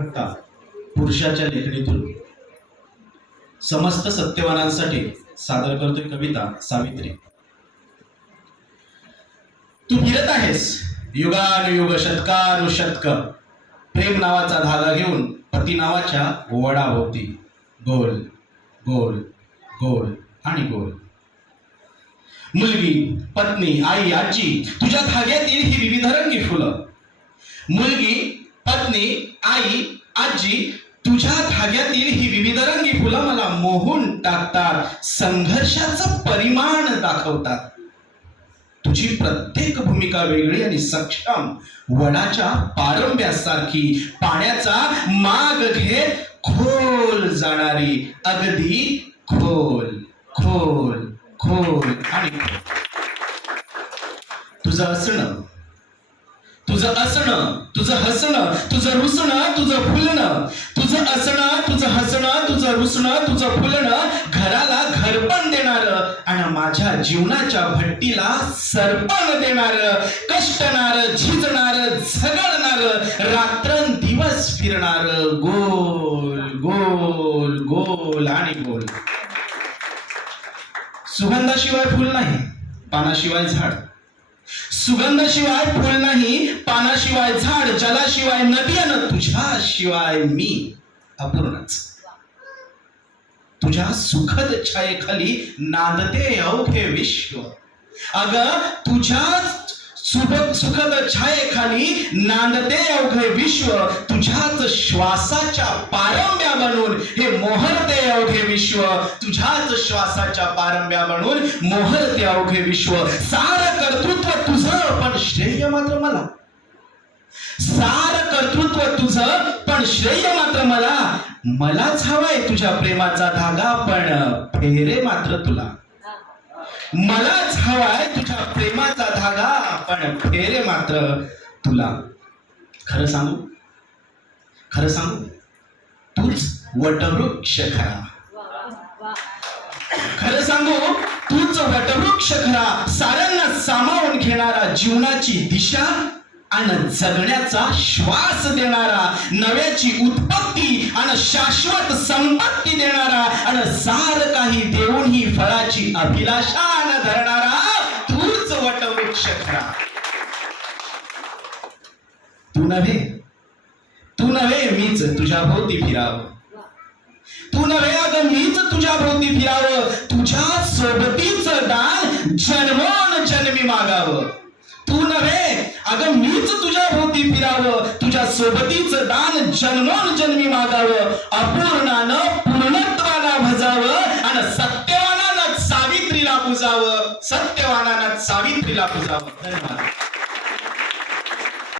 पुरुषाच्या लेखणीतून. समस्त सत्यवानांसाठी सादर करतोय कविता सावित्री. तू फिरत आहेस. युगानुयुग शतकानुशतक. प्रेम नावाचा धागा घेऊन पती नावाच्या वडा होती गोल गोल गोल आणि गोल. मुलगी पत्नी आई आजी तुझ्या धाग्यातील ही विविधरंगी फुलं. मुलगी पत्नी आई आजी तुझ्या धाग्यातील ही विविध रंगी फुलं मला मोहून टाकतात. संघर्षाचं परिमाण दाखवतात. तुझी प्रत्येक भूमिका वेगळी आणि सक्षम. वडाच्या पारंब्यासारखी पाण्याचा माग घेत खोल जाणारी अगदी खोल खोल खोल आणि तुझं असणं तुझं असणं तुझं हसणं तुझं रुसणं तुझं फुलणं तुझं असणं तुझं हसणं तुझं रुसणं तुझं फुलणं घराला घरपण देणार आणि माझ्या जीवनाच्या भट्टीला सरपण देणार कष्टणार झिजणार झगडणार रात्रंदिवस फिरणार. गोल गोल गोल आणि गोल. सुगंधाशिवाय फुल नाही पानाशिवाय झाड. सुगंधाशिवाय फुल नाही पानाशिवाय झाड जलाशिवाय नदी आणि तुझ्याशिवाय मी अपूर्णच. तुझ्या सुखद छायेखाली नांदते अवघे विश्व. अग तुझ्या सुखद छायेखाली नांदते अवघे विश्व. तुझ्याच श्वासाच्या पारंब्या बनून हे मोहरते अवघे विश्व. तुझ्याच श्वासाच्या पारंब्या बनून मोहरते अवघे विश्व. सार करतो सार कर्तृत्व तुझं पण श्रेय मात्र मला. मलाच हवाय तुझ्या प्रेमाचा धागा पण फेरे मात्र तुला. मलाच हवाय तुझ्या प्रेमाचा धागा पण फेरे मात्र तुला. खरं सांगू? खरं सांगू? तूच वटवृक्ष खरा. खरं सांगू? तूच वटवृक्ष खरा. साऱ्यांना सामावून घेणारा जीवनाची दिशा आणि जगण्याचा श्वास देणारा नव्याची उत्पत्ती आणि शाश्वत संपत्ती देणारा आणि सार काही देऊन ही फळाची अभिलाषा आणि धरणारा तूच वटवृक्ष खरा. तू नव्हे. तू नव्हे मीच तुझ्या भोवती फिरावं. तू नव्हे अगं मीच तुझ्या भोवती फिरावं तू नव्हे. अगं मीच तुझ्या भोवती फिरावं. तुझ्या सोबतीच दान जन्मोन जन्मी मागावं. अपूर्णानं पूर्णत्वाला भजावं आणि सत्यवानानं सावित्रीला पुजावं. सत्यवानानं सावित्रीला पुजावं. धन्यवाद.